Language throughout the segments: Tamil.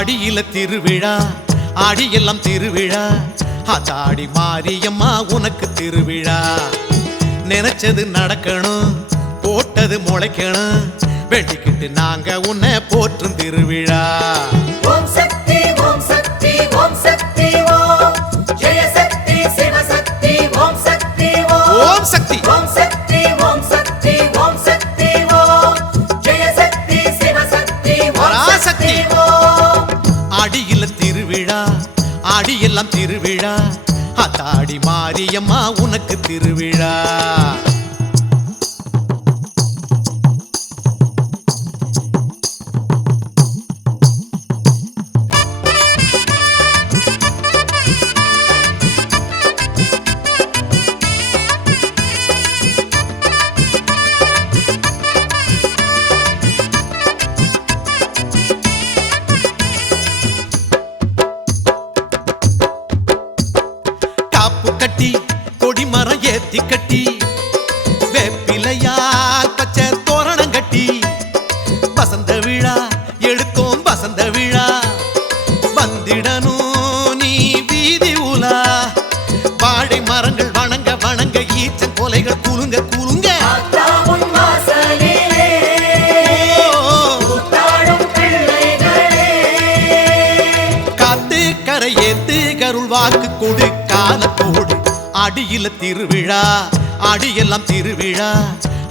ஆடியில திருவிழா ஆடியெல்லாம் திருவிழா ஆத்தாடி மாரியம்மா உனக்கு திருவிழா நினைச்சது நடக்கணும் போட்டது முளைக்கணும் வேண்டிக்கிட்டு நாங்க உன்னை போற்றும் திருவிழா ஓம் சக்தி ஓம் சக்தி ஓம் சக்தி ஓம் ஜெய சக்தி சிவ சக்தி ஓம் சக்தி ஓம் சக்தி ஓம் சக்தி ஓம் சக்தி ஓம் சக்தி ஓம் ஜெய சக்தி சிவ சக்தி ஓம் சக்தி ஓம் ஆடியில திருவிழா ஆடியெல்லாம் திருவிழா ஆத்தாடி மாரியம்மா உனக்கு திருவிழா கட்டி கொடிமரம் ஏத்தி கட்டி வேப்பிலையால் பச்சை தோரணம் கட்டி வசந்த விழா எடுத்தோம் வசந்த விழா வந்திடணும் நீ வீதி உலா வாழை மரங்கள் வணங்க வணங்க ஈச்சன் கொலைகள் குலுங்க குலுங்க காத்து கரை ஏத்து கருள் வாக்கு கொடு காலத்தோடு ஆடியில திருவிழா ஆடியெல்லாம் திருவிழா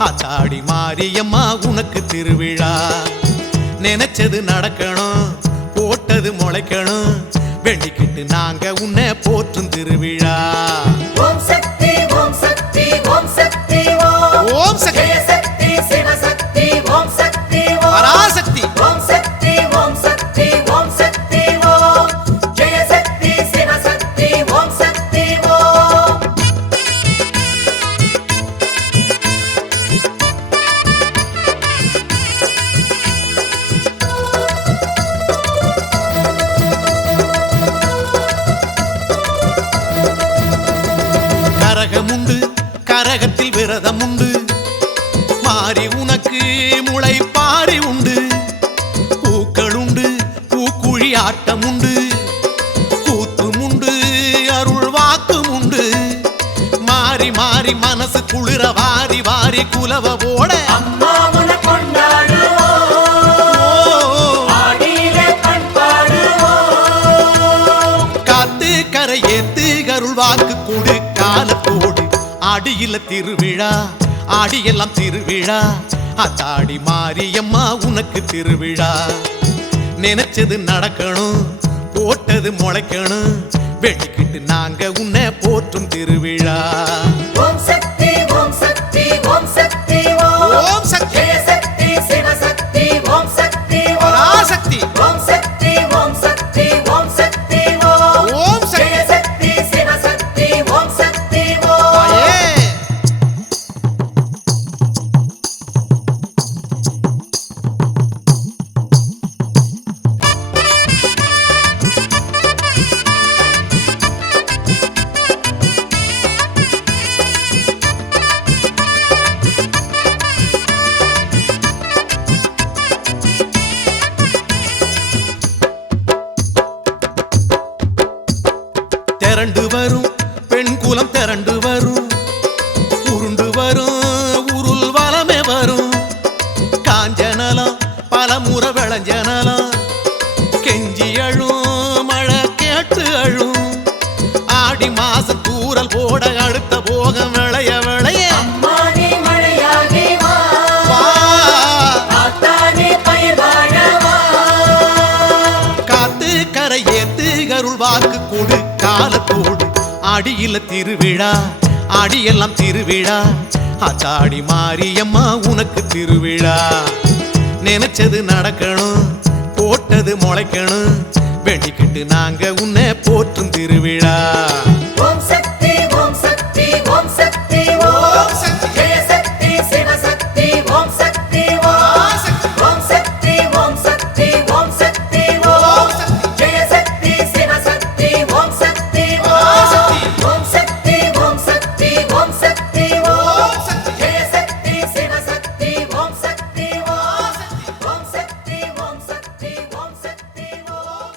ஆத்தாடி மாரியம்மா உனக்கு திருவிழா நினைச்சது நடக்கணும் போட்டது முளைக்கணும் வேண்டிக்கிட்டு நாங்க உன்னை போற்றும் திருவிழா ஓம் சக்தி ஓம் சக்தி ஓம் சக்தி ஓம் சக்தி ஜெய சக்தி சிவ சக்தி ஓம் சக்தி பராசக்தி ஓம் சக்தி ஓம் சக்தி ஓம் சக்தி ஓம் ஜெய சக்தி சிவ சக்தி ஓம் சக்தி ஓம் கரகமுண்டு கரகத்தில் விரதம் உண்டு மாறி உனக்கு முளை பாரி உண்டு பூக்கள் உண்டு பூக்குழி ஆட்டம் உண்டு கூத்தும் உண்டு அருள் வாக்கும் உண்டு மாறி மாறி மனசு குளிர வாரி வாரி குலவ ஓட அம்மா உன கொண்டாடுவோம் ஆடியிலே பண்பாடுவோம் காத்து கரை ஏத்து கருள் வாக்கு கொடு காலத்தோடு ஆடியில திருவிழா ஆடியெல்லாம் திருவிழா ஆத்தாடி மாரியம்மா உனக்கு திருவிழா நினைச்சது நடக்கணும் போட்டது முளைக்கணும் வேண்டிக்கிட்டு நாங்க உன்னை போற்றும் திருவிழா ஓம் சக்தி ஓம் சக்தி ஓம் சக்தி ஓம் சக்தி ஜெய சக்தி சிவ சக்தி ஓம் சக்தி பராசக்தி ஓம் சக்தி ஓம் சக்தி ஓம் சக்தி ஓம் சக்தி ஜெய சக்தி சிவ சக்தி ஓம் சக்தி ஓம் தாயே திரண்டு வரும் பெண் குலம் திரண்டு வரும் உருண்டு வரும் உருள் வளமே வரும் காஞ்சனலம் பலமுறை விளைஞ்சனலம் கெஞ்சி அழும் மழை கேட்டு அழும் ஆடி மாசம் தூரல் போட அடுத்த போகம் விளைய விளைய அம்மானே மழையாகி வா வா. ஆத்தானே பயிர் வாழவா காத்து கரை ஏத்து கருள் வாக்கு கொடு காலத்தோடு ஆடியில திருவிழா ஆடியெல்லாம் திருவிழா ஆத்தாடி மாரியம்மா உனக்கு திருவிழா நினைச்சது நடக்கணும் போட்டது முளைக்கணும் வேண்டிக்கிட்டு நாங்க உன்னை போற்றும் திருவிழா ஓம் சக்தி ஓம் சக்தி ஓம் சக்தி ஓம் சக்தி. ஜெய சக்தி சிவ சக்தி ஓம் சக்தி ஓம் சக்தி ஓம் சக்தி ஓம் சக்தி ஓம் ஜெய சக்தி சிவ சக்தி ஓம் சக்தி ஓம் சக்தி ஓம் சக்தி ஓம் சக்தி ஓம் ஜெய சக்தி சிவ சக்தி ஓம் சக்தி ஓம் சக்தி ஓம் சக்தி ஓம் சக்தி ஓம்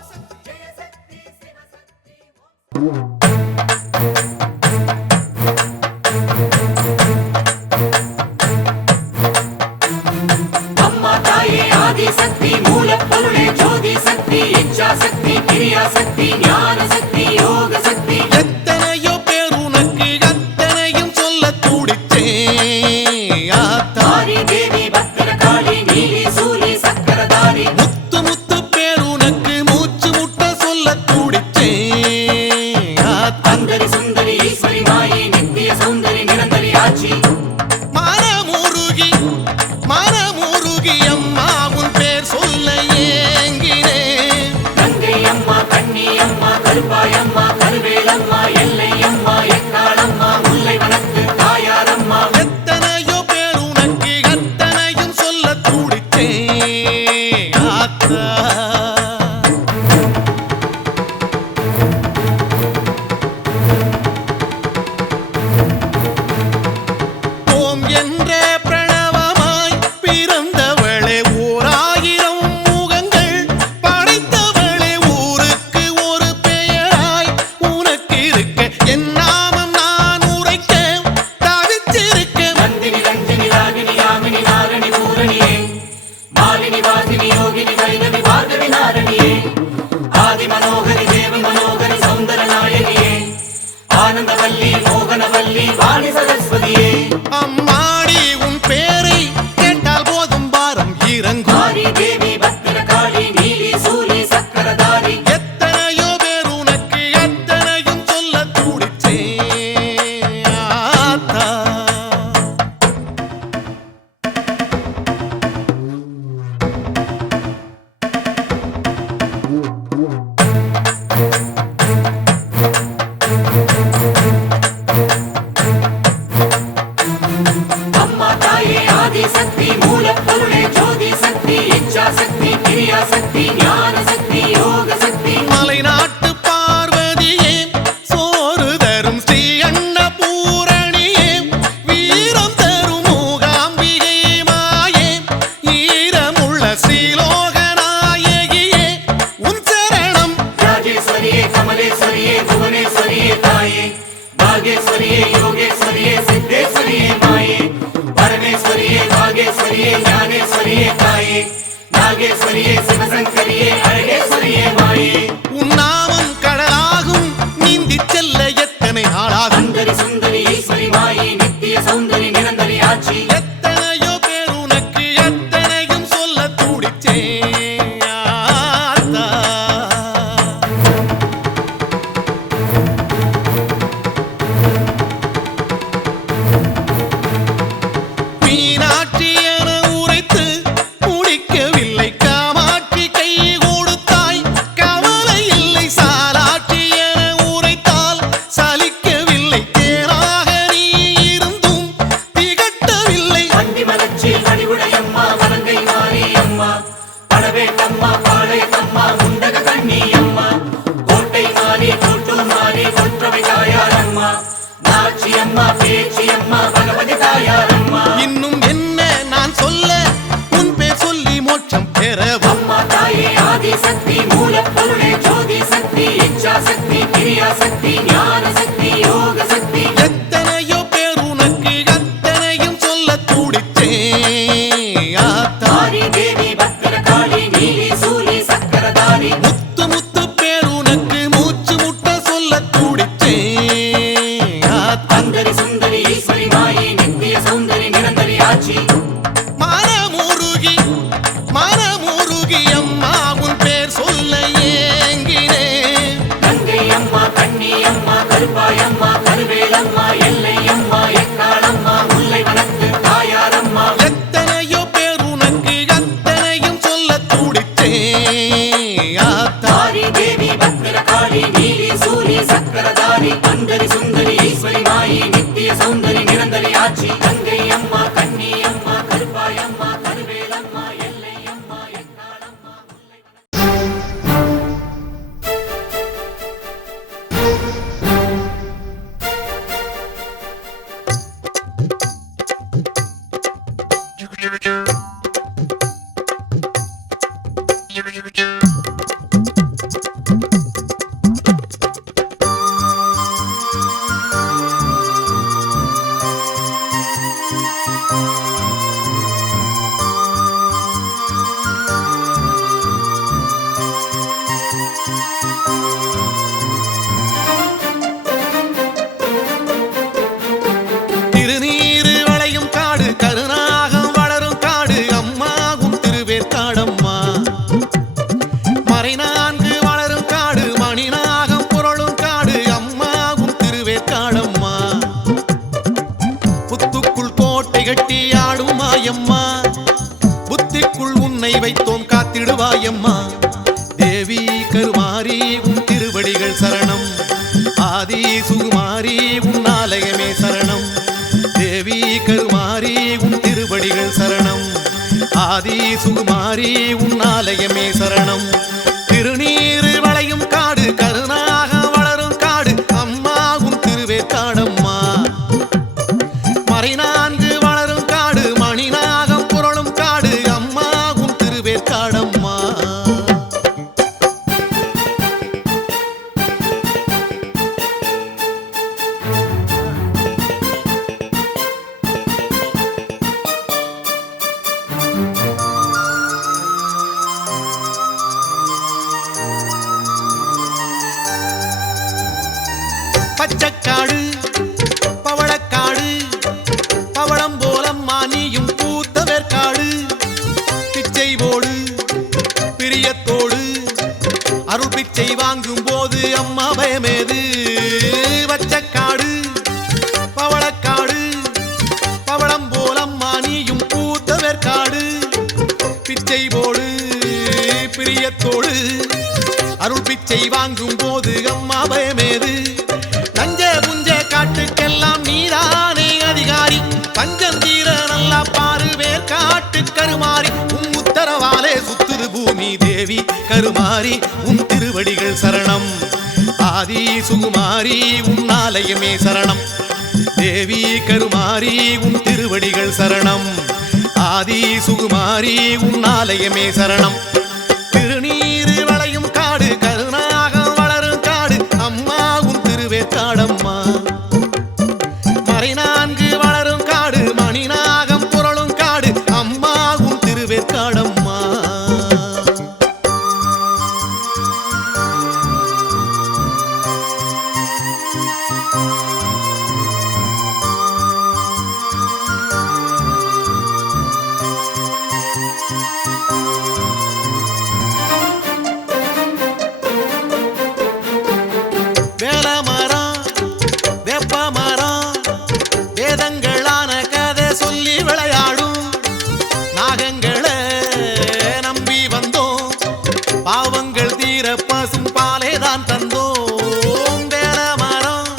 ஆட்சி மனமுருகி மனமுருகி அம்மா உன் பேர் சொல்ல ஏங்கினேன். கங்கை அம்மா கண்ணி அம்மா கருப்பாய் அம்மா கருவேலம்மா எல்லை அம்மா எக்காளம்மா முல்லை வனத்து தாயாரம்மா எத்தனையோ பேர் உனக்கு அத்தனையும் சொல்ல துடித்தேன் ஆத்தா. ஓம் என்ற பிரணவமாய் பிறந்தவளே, ஓர் ஆயிரம் முகங்கள் படைத்தவளே, ஊருக்கு ஒரு பெயராய் உனக்கு இருக்க என் நாமம் நான் உரைக்க தவித்திருக்க. நந்தினி ரஞ்சினி ராகினி யாமினி நாரணி பூரணியே மாலினி வாசினி யோகினி வைரவி பார்கவி நாரணியே ஆதி மனோகரி தேவி மனோகரி சௌந்தர நாயகியே ஆனந்தவல்லி மோகனவல்லி வாணி சரஸ்வதியே அம்மாடி உன் பேரை கேட்டால் போதும் பாரம் இறங்கும். மாரி தேவி பத்திரகாளி நீலி சூலி சக்கரதாரி எத்தனையோ பேர் உனக்கு அத்தனையும் சொல்ல துடிச்சேன் ஆத்தா. அம்மா தாயே ஆதி சக்தி மூலப்பொருளே ஜோதி சக்தி இச்சா சக்தி கிரியா சக்தி ஞான சக்தி யோக சக்தி மலைநாட்டு பார்வதியே, சோறு தரும் ஸ்ரீ அன்னபூரணியே, வீரம் தரும் மூகாம்பிகை மாயே, ஈரமுள்ள ஸ்ரீலோகநாயகியே, உன் சரணம். ராஜேஸ்வரியே கமலேஸ்வரியே புவனேஸ்வரியே தாயே பாகேஸ்வரியே யோகேஸ்வரியே சித்தேஸ்வரியே மாயே பரமேஸ்வரியே பாகேஸ்வரியே ஞானேஸ்வரியே தாயே நாகேஸ்வரியே சிவசங்கரியே அழகேஸ்வரியே மாயே உன் நாமம் கடலாகும், நீந்திச் செல்ல எத்தனை நாளாகும். சுந்தரி சுந்தரி ஈஸ்வரி மாயே நித்திய சௌந்தரி நிரந்தரி ஆட்சி எத்தனையோ பேர் உனக்கு எத்தனையும் சொல்ல துடிச்சேன் ஆத்தா. மீனாட்சி என உரைத்து முடிக்கவில்லை, காமாட்சி கை கொடுத்தாய் கவலை இல்லை, சாலாட்சி என உரைத்தால் சலிக்கவில்லை, தேனாக நீ இருந்தும் திகட்டவில்லை. வண்டி மலர்ச்சி வடிவுடையம்மா வலங்கை மாறி அம்மா படவேட்டம்மா பாளையத்தம்மா முண்டக கண்ணி அம்மா கோட்டை மாறி கூட்டு மாறி கொற்றவை தாயாரம்மா நாச்சி அம்மா பேச்சி அம்மா பகவதி தாயாரம்மா இன்னும் என்ன நான் சொல்ல, உன் பேர் சொல்லி மோட்சம் பெறவும். அம்மா தாயே ஆதி சக்தி மூலப்பொருளே ஜோதி சக்தி இச்சா சக்தி கிரியா சக்தி ஞான சக்தி யோக சக்தி எத்தனையோ பேர் உனக்கு அத்தனையும் சொல்ல துடிச்சேன் ஆத்தா. மாரி தேவி பத்திரகாளி நீலி சூலி சக்கரதாரி முத்து முத்து பேர் உனக்கு மூச்சு முட்ட சொல்ல துடிச்சேன் ஆத்தா. சுந்தரி சுந்தரி ஈஸ்வரி மாயி நித்திய சௌந்தரி நிரந்தரி ஆட்சி மனமுருகி மனமுருகி அம்மா உன் பேர் சொல்ல ஏங்கினேன். கங்கை அம்மா கண்ணி அம்மா கருப்பாய் அம்மா கருவேலம்மா எல்லை அம்மா எக்காளம்மா முல்லை வனத்து தாயாரம்மா எத்தனையோ பேர் உனக்கு அத்தனையும் சொல்ல துடிச்சேன் ஆத்தா. மாரி தேவி பத்திரகாளி நீலி சூலி சக்கரதாரி சுந்தரி சுந்தரி ஈஸ்வரி மாயி நித்திய சௌந்தரி நிரந்தரி ஆட்சி கங்கை அம்மா கண்ணி அம்மா கருப்பாய் அம்மா கருவேலம்மா எல்லை அம்மா எக்காளம்மா முல்லை புத்துக்குள் கோட்டை கட்டி ஆடும் மாயம்மா புத்திக்குள் உன்னை வைத்தோம் காத்திடுவாயம்மா தேவி கருமாரி உன் திருவடிகள் சரணம் ஆதி சுகுமாரி உன் ஆலயமே சரணம் தேவி கருமாரி உன் திருவடிகள் சரணம் ஆதி சுகுமாரி உன் ஆலயமே சரணம் திருநீரு வளையும் காடு கருணாக வளரும் காடு அம்மா உன் திருவேற்காடம்மா மறைநான்கு வளரும் காடு மணிநாகம் புரளும் காடு அம்மா உன் திருவேற்காடம்மா பச்சக்காடு பவளக்காடு பவளம் போலம்மா நீயும் பூத்த வேற்காடு பிச்சை போடு பிரியத்தோடு அருள் பிச்சை வாங்கும் போது அம்மா பயமேது பச்சக்காடு பவளக்காடு பவளம் போலம்மா நீயும் பூத்த வேற்காடு பிச்சை போடு பிரியத்தோடு அருள் பிச்சை வாங்கும் போது அம்மா பயமேது நஞ்ச புஞ்ச காட்டுக்கெல்லாம் நீதானே அதிகாரி பஞ்சந்தீர நல்லா பாரு வேற்காட்டு கருமாரி உன் உத்தரவாலே சுத்துது பூமி தேவி கருமாரி உன் திருவடிகள் சரணம் ஆதி சுகுமாரி உன் ஆலயமே சரணம் தேவி கருமாரி உன் திருவடிகள் சரணம் ஆதி சுகுமாரி உன் ஆலயமே சரணம் திருநீரு வளையும் காடு கருணாக வளரும் காடு அம்மா உன் திருவேற்காடம்மா மறைநான்கு வளரும் காடு மணிநாகம் புரளும் காடு அம்மா உன் திருவேற்காடம்மா வேலமரம் வேப்பமரம் வேதங்களான கதை சொல்லி விளையாடும் நாகங்களை நம்பி வந்தோம் பாவங்கள் தீர பசும் பாலே தான் தந்தோம் வேலமரம்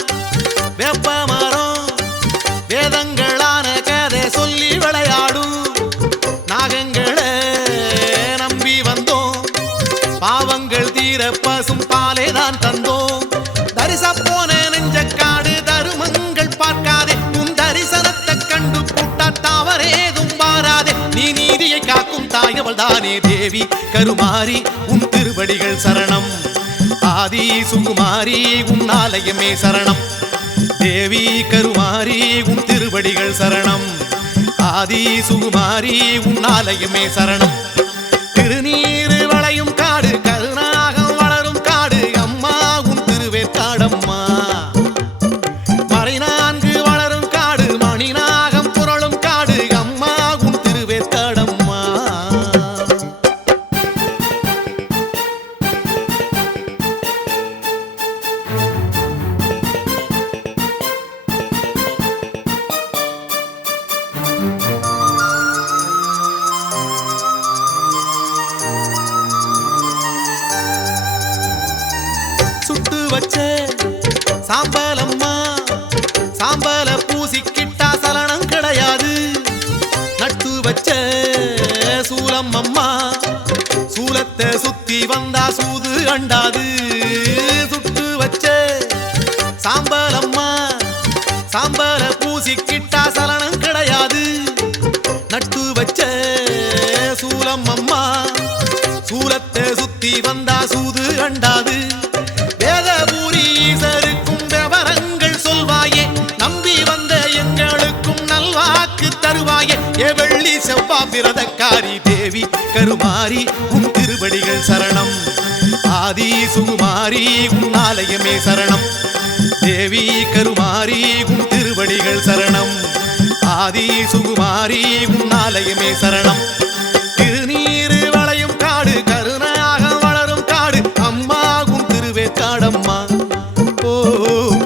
வேப்பமரம் வேதங்களான கதை சொல்லி விளையாடும் நாகங்களை நம்பி வந்தோம் பாவங்கள் தீர பசும் பாலே தான் தந்தோம் தரிச போன நெஞ்சக்காடு தருமங்கள் பார்க்காதே உன் தரிசனத்தை கண்டு புட்டா தவறேதும் மாறாதே நீ நீதியை காக்கும் தாயவள் தானே தேவி கருமாரி உன் திருவடிகள் சரணம் ஆதி சுகுமாரி உன் ஆலயமே சரணம் தேவி கருமாரி உன் திருவடிகள் சரணம் ஆதி சுகுமாரி உன் ஆலயமே சரணம் திருநீரு வளையும் காடு கருணாக வளரும் காடு அம்மா உன் திருவேற்காடம்மா மறைநான்கு வளரும் காடு மணிநாகம் புரளும் காடு அம்மா உன் திருவேற்காடம்மா சுட்டு வச்ச சாம்பலம்மா சாம்பல பூசிக்கிட்டா சலனம் கிடையாது நட்டு வச்ச சூலம் அம்மா சூலத்தை சுத்தி வந்தா சூது அண்டாது சுட்டு வச்ச சாம்பலம்மா சாம்பல பூசிக்கிட்டா சலனம் கிடையாது நட்டு வச்ச சூலம் அம்மா சூலத்தை சுத்தி வந்தா சூது அண்டாது வேதபூரி ஈசருக்கும் விவரங்கள் சொல்வாயே நம்பி வந்த எங்களுக்கும் நல்வாக்கு தருவாயே ஏ வெள்ளி செவ்வா பிரதக்காரி தேவி கருமாரி உன் திருவடிகள் சரணம் ஆதி சுகுமாரி உன் ஆலயமே சரணம் தேவி கருமாரி உன் திருவடிகள் சரணம் ஆதி சுகுமாரி உன் ஆலயமே சரணம் திருநீரு வளையும் காடு கருணாக வளரும் காடு அம்மா உன் திருவேற்காடம்மா ஓ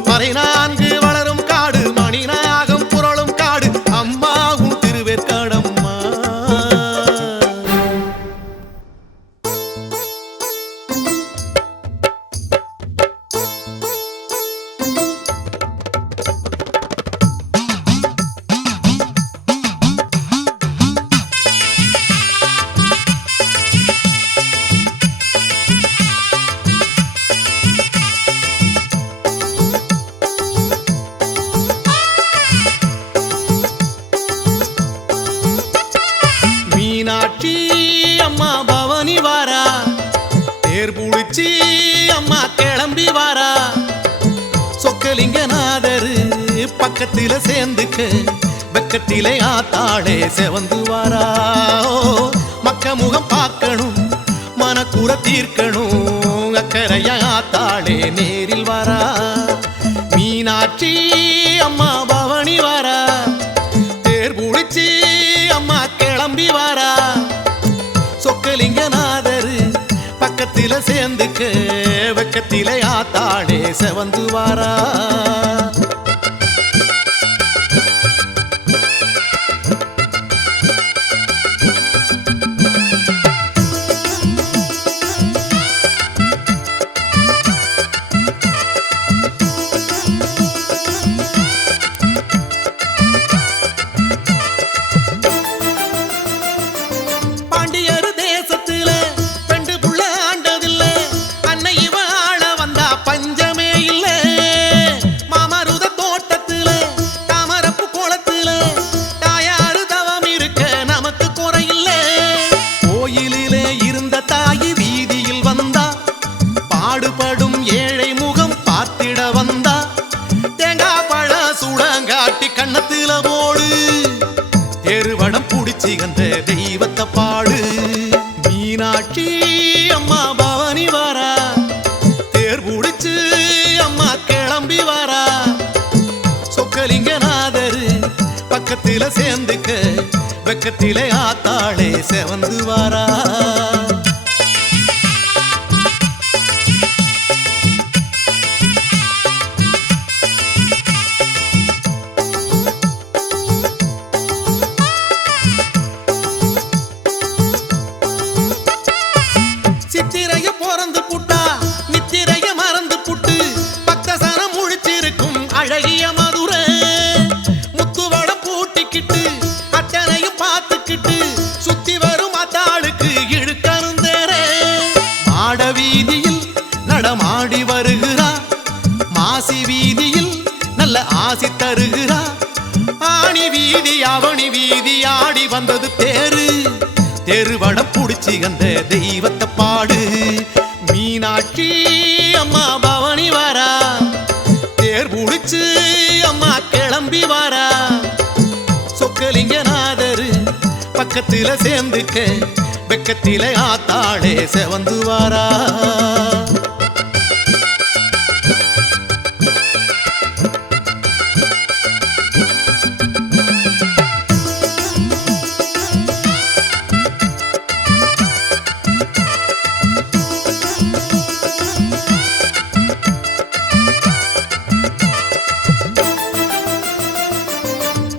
மறைநான்கு வளரும் காடு மணிநாகம் புரளும் காடு மீனாட்சி அம்மா பவனி வாரா தேர் புடிச்சி அம்மா கிளம்பி வாரா சொக்கலிங்கநாதரு பக்கத்தில சேர்ந்துக்க வெக்கத்திலே ஆத்தாளே செவந்து வாரா மக்க முகம் பார்க்கணும் மனக்குற தீர்க்கணும் அக்கறையா ஆத்தாளே நேரில் வாரா மீனாட்சி அம்மா பவனி வாரா தேர் புடிச்சி அம்மா கிளம்பி வாரா சொக்கலிங்கநாதரு பக்கத்தில சேர்ந்துக்க வெக்கத்திலே ஆத்தாளே செவந்து வாரா கண்ணத்தில போடு தெருவடம் புடிச்சி அந்த தெய்வத்தை பாடு மீனாட்சி அம்மா பவனி வாரா தேர் புடிச்சு அம்மா கிளம்பி வாரா சொக்கலிங்கநாதரு பக்கத்தில சேர்ந்துக்க வெக்கத்திலே ஆத்தாளே செவந்து வாரா சித்திரைய பிறந்து புட்டா நித்திரைய மறந்து புட்டு பக்தசனம் முழிச்சிருக்கும் அழகிய மதுரை முத்துவடம் பூட்டிக்கிட்டு அட்டனையும் பார்த்துக்கிட்டு சுத்தி வரும் அத்தாளுக்கு இழுக்கணும் தேரே மாட வீதியில் நடமாடி வருகிறா மாசி வீதியில் நல்ல ஆசி தருகிறா ஆணி வீதி அவனி வீதி ஆடி வந்தது தேரு தெருவடம் புடிச்சி அந்த தெய்வத்தை பாடு மீனாட்சி அம்மா பவனி வாரா தேர் புடிச்சு அம்மா கிளம்பி வாரா சொக்கலிங்கநாதரு பக்கத்தில சேர்ந்துக்க வெக்கத்திலே ஆத்தாளே செவந்து வாரா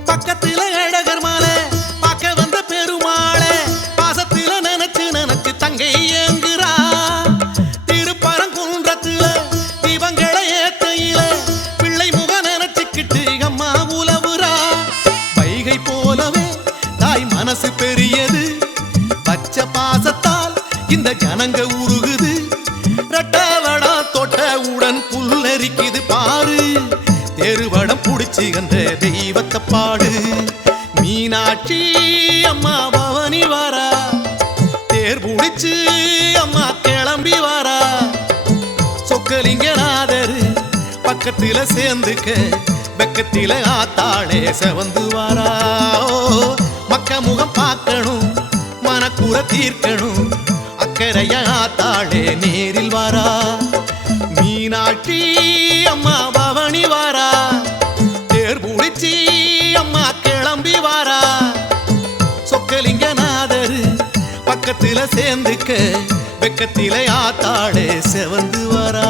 பக்கத்தில அழகர் மாலை பார்க்க வந்த பெருமாளை பாசத்தில நினைச்சு நினைச்சு தங்கை ஏங்குறா திருப்பரங்குன்றத்தில தீபங்களை ஏத்தையில பிள்ளை முக நினைச்சுக்கிட்டு அம்மா உலவுறா வைகை போலவே தாய் மனசு பெரியது பச்சை பாசத்தால் இந்த ஜனங்க உருகுது ரெட்டவடா தொட்டவுடன் புல்லரிக்குது பாரு தெருவடம் புடிச்சு அந்த தெய்வத்தை பாடு மீனாட்சி அம்மா பவனி வாரா தேர் புடிச்சு அம்மா கிளம்பி வாரா சொக்கலிங்கநாதரு பக்கத்தில சேர்ந்துக்க வெக்கத்தில ஆத்தாளே செவந்து வாரா மக்க முகம் பார்க்கணும் மனக்குற தீர்க்கணும் அக்கறையா ஆத்தாளே நேரில் வாரா மீனாட்சி அம்மா பவனி வாரா தேர் புடிச்சி அம்மா கிளம்பி வாரா சொக்கலிங்கநாதரு பக்கத்தில சேர்ந்துக்க வெக்கத்திலே ஆத்தாளே செவந்து வாரா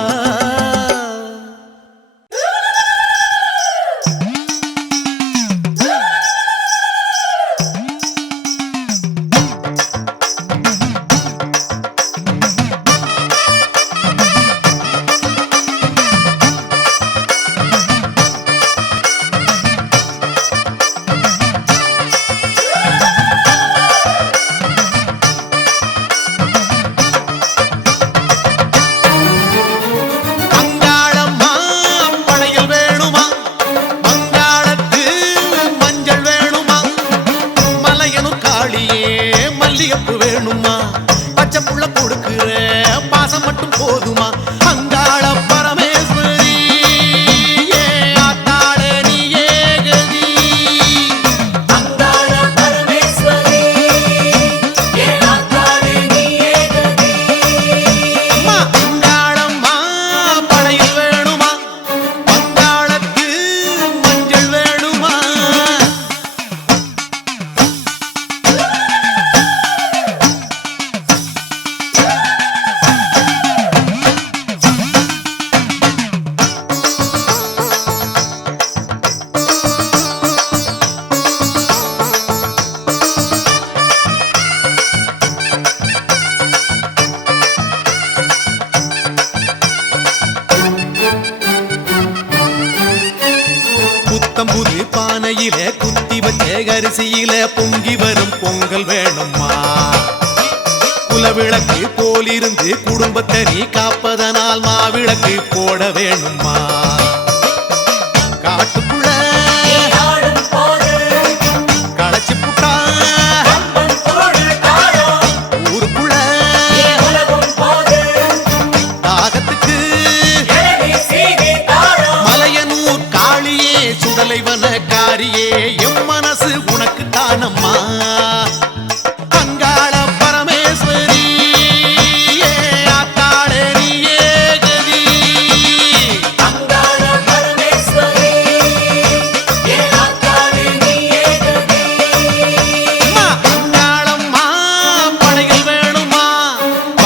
பச்சை புள்ள கொடுக்கிற பாசம் மட்டும் போதுமா அங்காள பரமேஸ்வரி ஏ ஆத்தாளே நீ ஏகதி அங்காள பரமேஸ்வரி ஏ ஆத்தாளே நீ ஏகதி அம்மா அங்காளம்மா படையில் வேணுமா அங்காளத்து மஞ்சள் வேணுமா புத்தம்புது பானையில குத்தி வச்ச அரிசியில பொங்கி வரும் பொங்கல் வேணுமா குலவிளக்கு போலிருந்து குடும்பத்தை நீ காப்பதனால் மாவிளக்கு போட வேணுமா காட்டுக்குள்ள ஆடும் போது களைச்சு புட்டா கம்பன் போடு தாளம் ஊருக்குள்ள உலகும் போது தாகத்துக்கு இளநீ சீவி தாளம் மலையனூர் காளியே சுடலைவன காரியே எம் மனசு உனக்கு தானம்மா அங்காள பரமேஸ்வரி ஏ ஆத்தாளே நீ ஏகதி அங்காள பரமேஸ்வரி ஏ ஆத்தாளே நீ ஏகதி அம்மா அங்காளம்மா படைகள் வேணுமா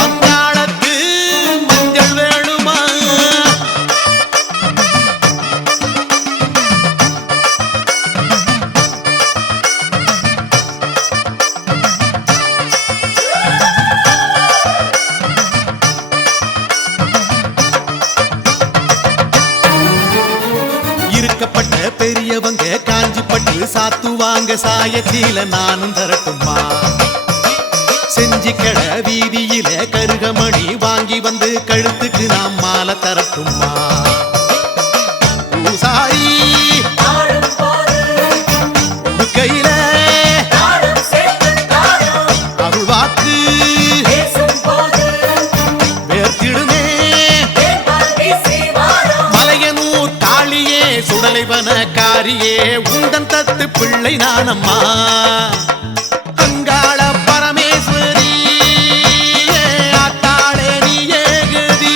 அங்காளத்து மஞ்சள் வேணுமா இருக்கப்பட்ட பெரியவங்க காஞ்சிப்பட்டு சாத்துவாங்க சாயச்சீல நானும் தரட்டுமா செஞ்சி கடை வீதியில கருகமணி வாங்கி வந்து கழுத்துக்கு நாம் மாலை தரட்டுமா பூசாரி ஆடும் போது கையில தாளம் சேர்த்து தாளம் அருள்வாக்கு பேசும் போது வேர்த்திடுமே வேம்பால் வீசி வாழும் மலையனூர் காளியே சுடலைவன காரியே உந்தன் தத்து பிள்ளை நானம்மா அங்காள பரமேஸ்வரி ஏ ஆத்தாளே நீ ஏகதி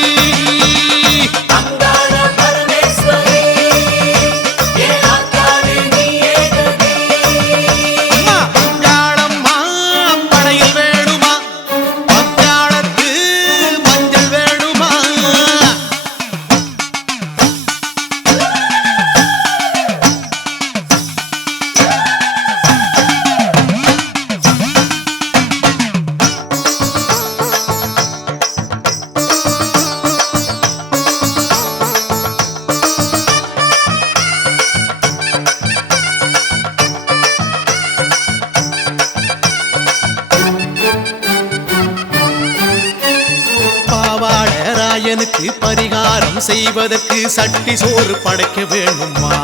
அங்காள பரமேஸ்வரி ஏ ஆத்தாளே நீ ஏகதி அம்மா அங்காளம்மா படையில் வேணுமா அங்காளத்து மஞ்சள் வேணுமா பாவாட ராயனுக்கு பரிகாரம் செய்வதற்கு சட்டி சோறு படைக்க வேணுமா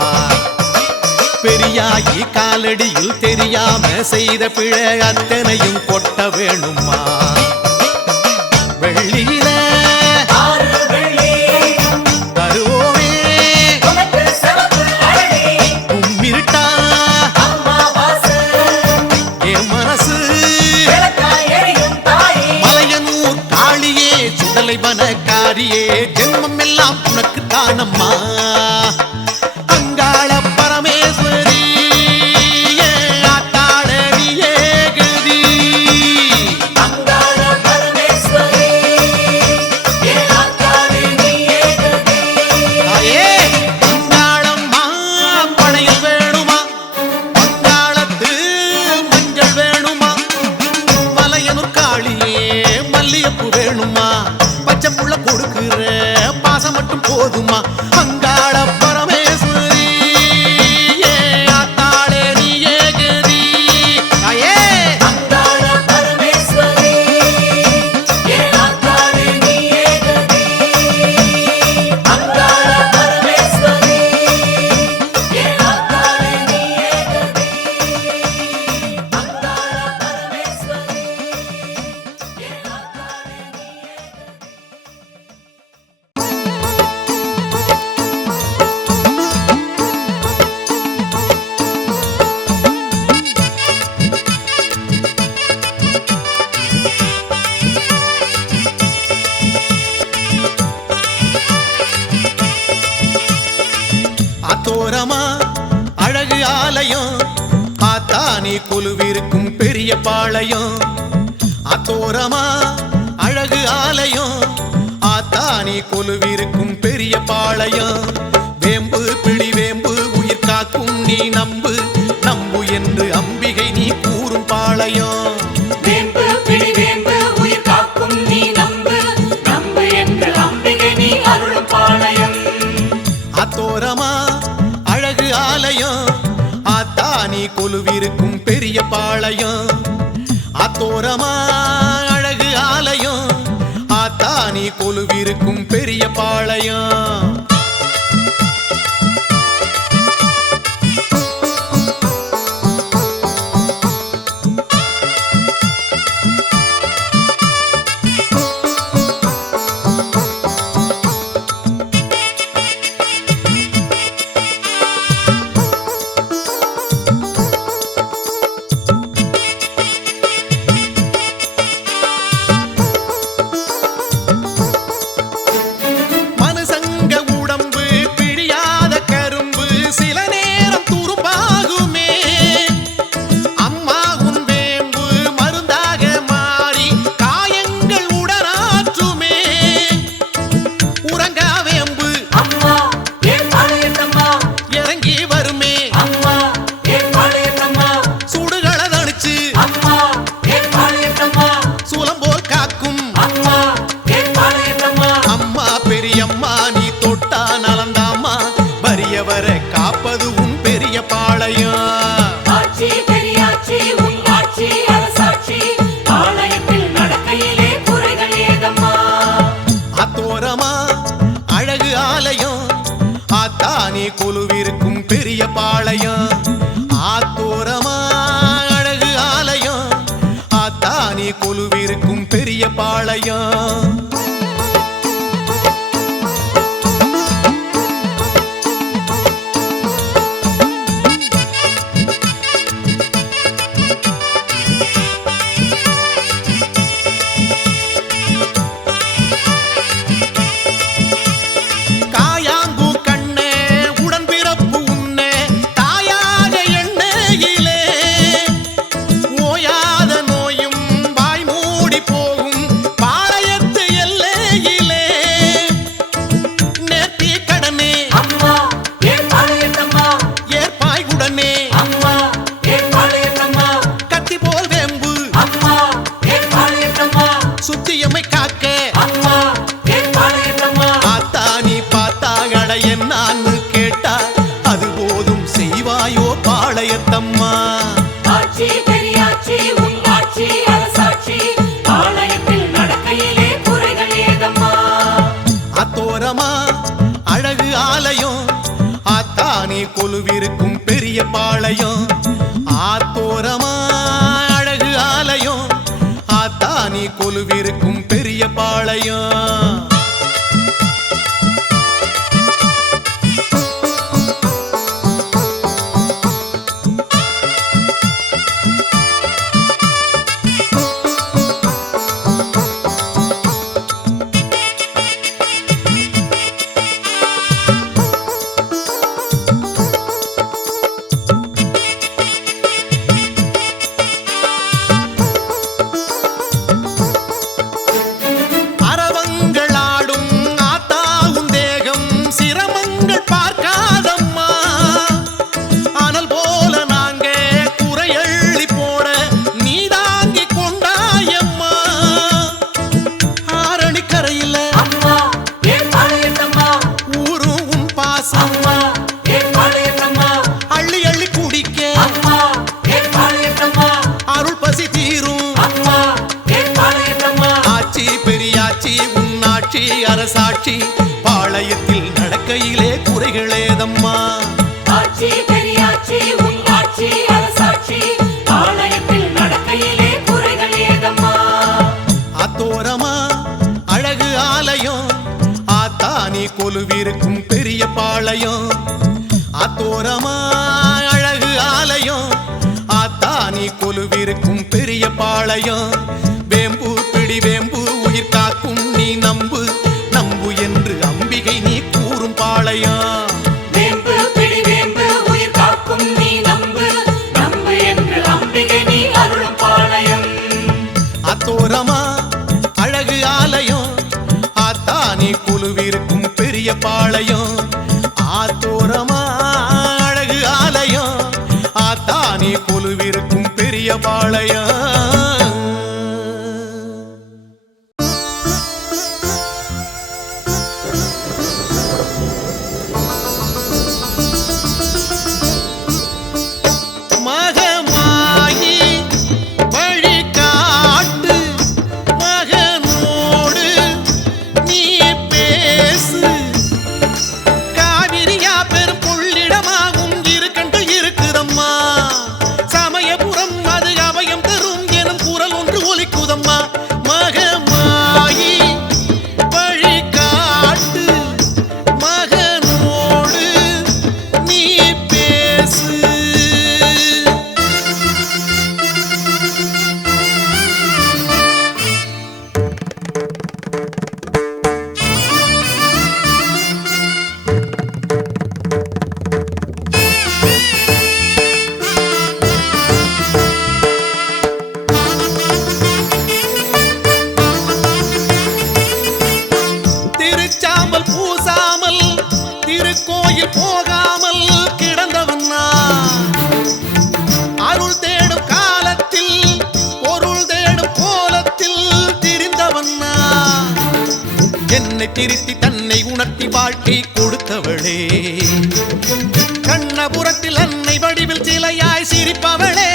பெரியாயி காலடியில் தெரியாம செய்த பிழை அத்தனையும் கொட்ட வேணுமா வெள்ளியில ஆறு வெள்ளி தருவோமே உனக்கு சிவப்பு அழகி கும்மிருட்டா அம்மாவாசை என் மனசு விளக்காய் எரியும் தாயி மலையனூர் காளியே சுடலைவன காரியே ஜென்மம் எல்லாம் உனக்கு தானம்மா அங்காள பரமேஸ்வரி ஏ ஆத்தாளே நீ ஏகதி அங்காள பரமேஸ்வரி ஏ ஆத்தாளே நீ ஏகதி தாயே அங்காளம்மா படையில் வேணுமா அங்காளத்து மஞ்சள் வேணுமா மலையனூர் காளியே மல்லியப்பூ வேணுமா பச்சை புள்ள கொடுக்கிற பாசம் மட்டும் போதுமா அங்காள பரமேஸ்வரி ஏ ஆத்தாளே நீ ஏகதி தாயே அங்காள பரமேஸ்வரி ஏ ஆத்தாளே நீ ஏகதி அங்காள பரமேஸ்வரி ஏ ஆத்தாளே நீ ஏகதி அங்காள பரமேஸ்வரி ஏ ஆத்தாளே ஆத்தானி கொலுவிருக்கும் பெரிய பாளையம் அத்தோரமா அழகு ஆலயம் ஆத்தானி கொலுவிருக்கும் பெரிய பாளையம் வேம்பு பிடி வேம்பு உயிர் காக்கும் நீ நம்பு நம்பு என்று அம்பிகை நீ கூறும் பாளையம் வேம்பு பிடி வேம்பு உயிர் காக்கும் நீ நம்பு நம்பு என்று அம்பிகை நீ அருளும் பாளையம் அத்தோரமா அழகு ஆலயம் ஆத்தானி கொலுவிருக்கும் பெரிய பாளையம் அத்தோரமா அழகு ஆலயம் ஆத்தானி கொலுவிருக்கும் பெரிய பாளையம் காப்பது உன் பெரிய பாளையம் ஆட்சி பெரியாட்சி உன் ஆட்சி அரசாட்சி பாளையத்தில் நடக்கையிலே குறைகள் ஏதம்மா அத்தோரமா அழகு ஆலயம் ஆத்தானி கொலுவிருக்கும் பெரிய பாளையம் ஆத்தோரமா அழகு ஆலயம் ஆத்தானி கொலுவிருக்கும் பெரிய பாளையம் சுத்தியமை காக்க ஆத்தானி பார்த்தாகட என்னான்னு கேட்டா அது போதும் செய்வாயோ பாளையத்தம்மா ஆட்சி பெரியாட்சி உன் ஆட்சி அரசாட்சி பாளையத்தில் நடக்கையிலே குறைகள் ஏதம்மா அத்தோரமா அழகு ஆலயம் ஆத்தானி கொலுவிருக்கும் பெரிய பாளையம் ஆத்தோரமா அழகு ஆலயம் ஆத்தானி கொலுவிருக்கும் பெரிய பாளையம் அரசாட்சி பாளையத்தில் நடக்கையிலே குறைகளேதம்மா ஆட்சி பெரியாட்சி உன் ஆட்சி அரசாட்சி பாளையத்தில் நடக்கையிலே குறைகள் ஏதம்மா அத்தோரமா அழகு ஆலயம் ஆத்தானி கொலுவிருக்கும் பெரிய பாளையம் அத்தோரமா அழகு ஆலயம் ஆத்தானி கொலுவிருக்கும் பெரிய பாளையம் வேம்பு பிடி வேம்பு உயிர் காக்கும் நீ நம்பு நம்பு என்று அம்பிகை நீ கூறும் பாளையம் வேம்பு பிடி வேம்பு உயிர் காக்கும் நீ நம்பு நம்பு என்று பெரிய பாளையம் ஆத்தோரமா அழகு ஆலயம் ஆத்தானே கொலுவிருக்கும் பெரிய பாளையம். திருத்தி தன்னை உணர்த்தி வாழ்க்கை கொடுத்தவளே கண்ணபுரத்தில் அன்னை வடிவில் சிலையாய் சிரிப்பவளே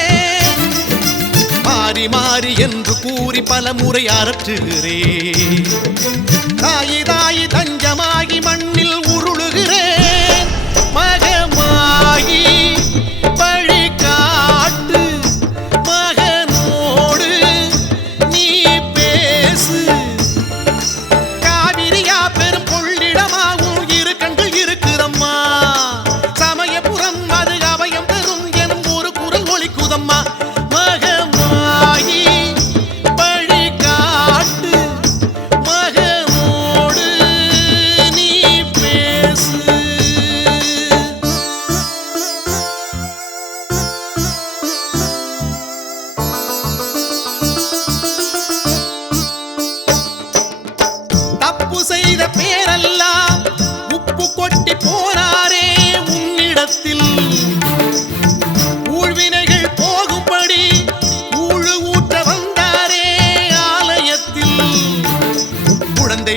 மாறி மாறி என்று கூறி பல முறை அரற்றுகிறே தாயி தாயி தஞ்சமாகி மண்ணில் உருளுகிறேன் மகமாகி வழி காட்டு மகனோடு நீ பேசு பெரும் கொள்ளிடமாவும் இரு கண்கள் இருக்குதம்மா சமயபுரம் அது அபயம் தரும் எனும் ஒரு குரல் ஒலிக்குதம்மா மகமாயி வழி காட்டு மகனோடு நீ பேசு. தப்பு செய்த பேரெல்லாம் உப்பு கொட்டி போனாரே உன்னிடத்தில் ஊழ்வினைகள் போகும்படி ஊழு ஊற்ற வந்தாரே ஆலயத்தில் குழந்தை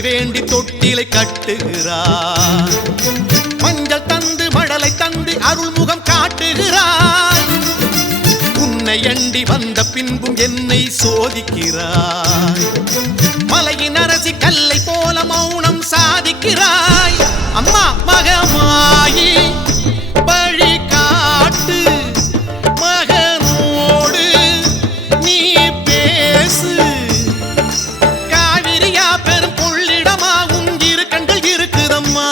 வேண்டி தொட்டிலை கட்டுகிறார் மஞ்சள் தந்து மழலை தந்து அருள்முகம் காட்டுகிறார் உன்னை எண்டி வந்த பின்பும் என்னை சோதிக்கிறாய் மலையின் அரசி கல்லை போல மௌனம் சாதிக்கிறாய் அம்மா மகமாயி வழி காட்டு மகனோடு நீ பேசு காவிரியா பெரும் கொள்ளிடமாகும் இரு கண்கள் இருக்குதம்மா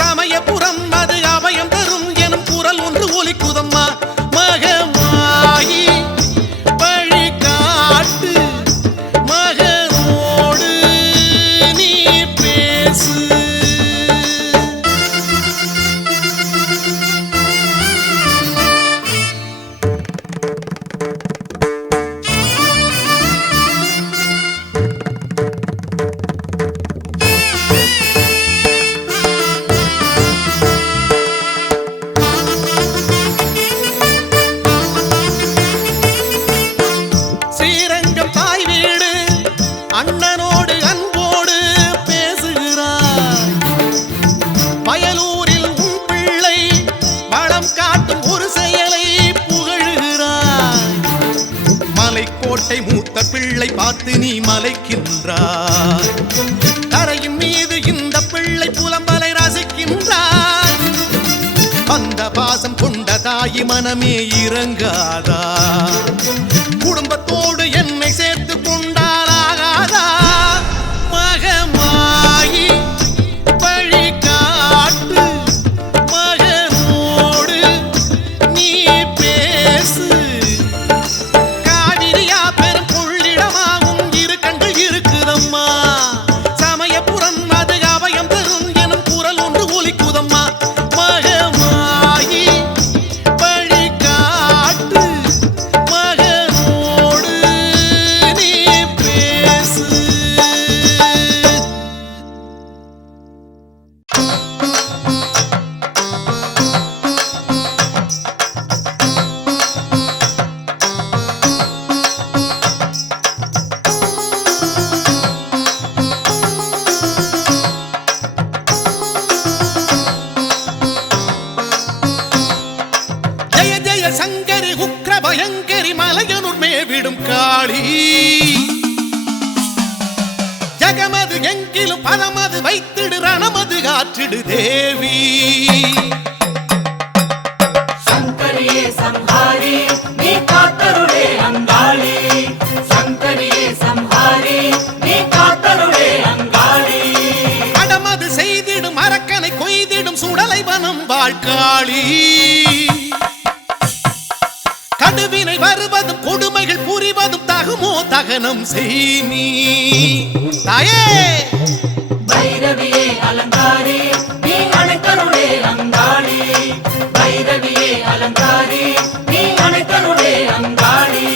சமயபுரம் அது அபயம் தரும் எனும் குரல் ஒன்று ஒலிக்குதம்மா மகமாயி வழி காட்டு மகனோடு நீ பேசு. ஸ்ரீரங்கம் தாய் வீடு அண்ணனோடு அன்போடு பேசுகிறாய் வயலூரில் உன் பிள்ளை வளம் காட்டும் ஒரு செயலை புகழுகிறாய் மலைக்கோட்டை மூத்த பிள்ளை பார்த்து நீ மலைக்கின்றாய் தரையின் மீது இந்த பிள்ளை புலம்பலை ரசிக்கின்றாய் அந்த பாசம் கொண்ட தாயி மனமே இறங்காதா குடும்பத்தோடு என்னை சேர்த்து கொண்டாலாகாதா மகமாயி வழி காட்டு மகனோடு நீ பேசு காவிரியா பெரும் கொள்ளிடமாகும் இரு கண்கள் இருக்குதம்மா சமயபுரம் அது அபயம் தரும் எனும் குரல் ஒன்று ஒலிக்குதம்மா மகமாயி வழி காட்டு மகனோடு சங்கரி உக்ர பயங்கரி மலையனூர் மேவிடும் காளி ஜகமது எங்கிலும் பதமது வைத்திடு ரணமது காற்றிடு தேவி சங்கரியே சம்ஹாரி நீ காத்தருளே அங்காளி சங்கரியே சம்ஹாரி நீ காத்தருளே அங்காளி கடமது செய்திடும் அரக்கனை கொய்திடும் சுடலை வனம் வாழ்காளி கடுவினை வருவதும் கொடுமைகள் புரிவதும் தகுமோ தகனம் செய் நீ தாயே பைரவியே அலங்காரி நீ அணைக்கருளே அங்காளி பைரவியே அலங்காரி நீ அணைக்கருளே அங்காளி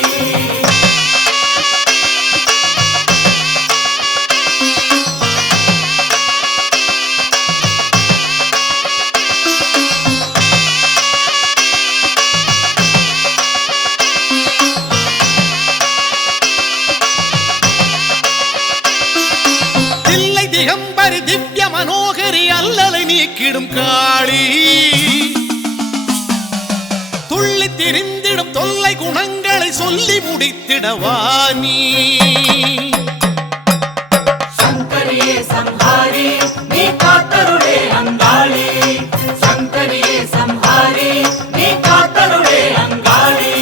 திகம்பரி திவ்ய மனோகரி அல்லலை நீக்கிடும் காளி துள்ளி திரிந்திடும் தொல்லை குணங்களை சொல்லி முடித்திடவா நீ சங்கரியே சம்ஹாரி நீ காத்தருளே அங்காளி சங்கரியே சம்ஹாரி நீ காத்தருளே அங்காளி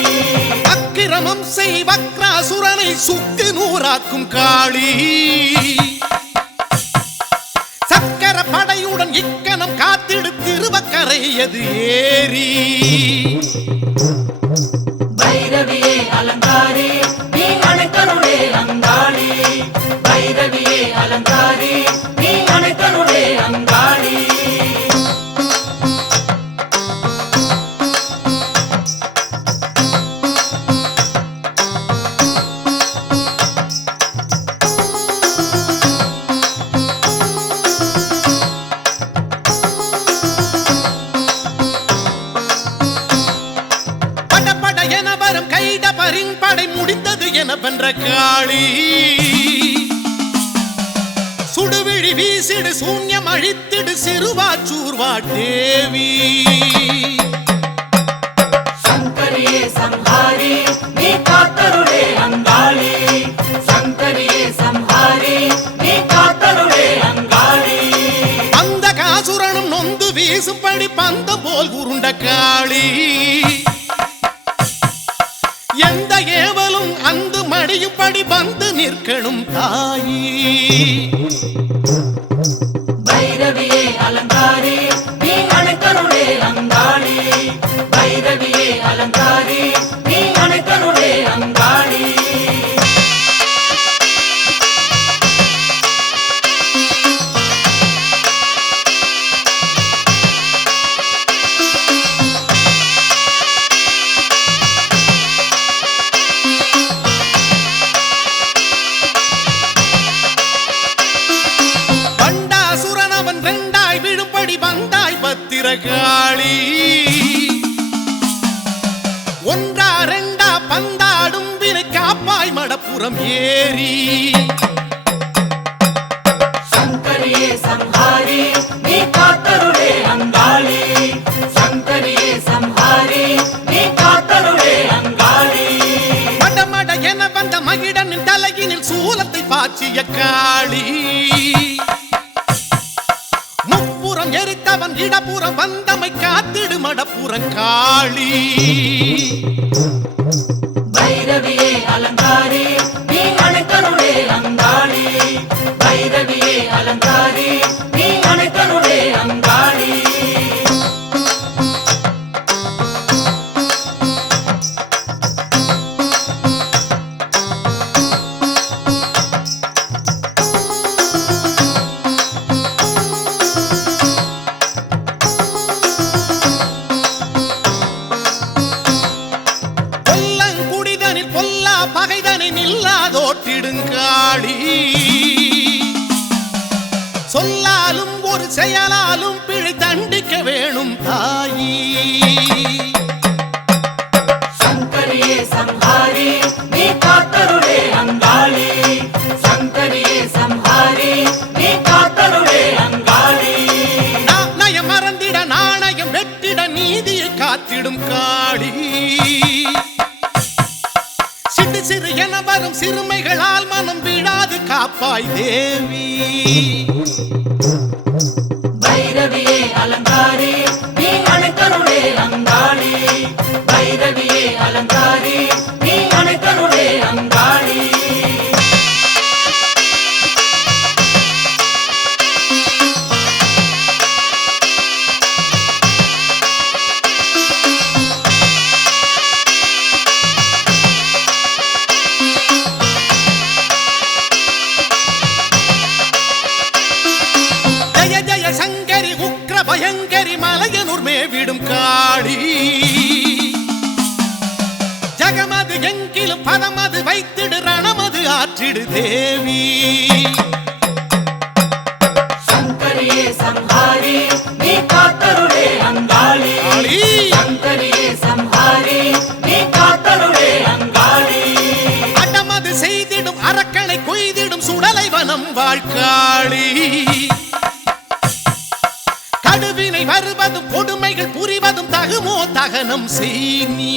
அக்கிரமம் செய் வக்ராசுரனை சுக்கு நூறாக்கும் காளி படையுடன் இக்கணம் காத்திடு திருவக்கரையது ஏரி பைரவியே அலங்காரி நீ அணைக்கருளே அங்காளி பைரவியே அலங்காரி நீ அணைக்கருளே அங்காளி படை முடிந்தது என வென்ற காளி சுடுவிழி வீசிடு சூன்யம் அழித்திடு சிறுவாச்சூர்வா தேவி சங்கரியே சம்ஹாரி நீ காத்தருளே அங்காளி சங்கரியே சம்ஹாரி நீ காத்தருளே அங்காளி அந்த காசுரனும் நொந்து வீசும்படி பந்தம் போல் உருண்ட காளி எந்த ஏவலும் அந்த மடியும்படி வந்து நிற்கணும் தாயி பைரவியே அலங்காரி நீ அணைக்கருளே அங்காளி பைரவியே அலங்காரி நீ அணைக்கருளே அங்காளி காளி ஒன்றா ரெண்டா பந்தாடும் வினை காப்பாய் மடப்புறம் ஏறி சங்கரியே சம்ஹாரி நீ காத்தருளே அங்காளி சங்கரியே சம்ஹாரி நீ காத்தருளே அங்காளி மடமட என வந்த மகிடனின் தலையினில் சூலத்தை பாய்ச்சிய காளி முப்புறம் எரித்தவன் இடப்புறம் வந்தமை காத்திடு மடப்புறம் காளி பைரவியே அலங்காரி நீ அணைக்கருளே அங்காளி பைரவியே அலங்காரி நீ அணைக்கருளே அங்காளி பகைதனை நில்லாதோட்டிடுங்காளி சொல்லாலும் ஒரு செயலாலும் பிழை தண்டிக்க வேணும் தாயி சங்கரியே சம்ஹாரி நீ காத்தருளே அங்காளி சங்கரியே சம்ஹாரி நீ காத்தருளே அங்காளி நாணயம் மறந்திட நாணயம் வெட்டிட நீதியை காத்திடும் காளி சிறுமைகளால் மனம் விடாது காப்பாய் தேவி. பைரவியே அலங்காரி நீ அனைத்தருளே அங்காளி. பைரவியே அலங்காரி நீ அனைத்தருளே அங்காளி. ஜய ஜய சங்கரி உக்ர பயங்கரி மலையனூர் மேவிடும் காளி. ஜகமது எங்கிலும் பதமது வைத்திடு ரணமது ஆற்றிடு தேவி. சங்கரியே சம்ஹாரி நீ காத்தருளே அங்காளி. சங்கரியே சம்ஹாரி நீ காத்தருளே அங்காளி. அடமது செய்திடும் அரக்கனை கொய்திடும் சுடலை வனம் வாழ்காளி. கடுவினை வருவதும் கொடுமைகள் புரிவதும் தகுமோ தகனம் செய் நீ.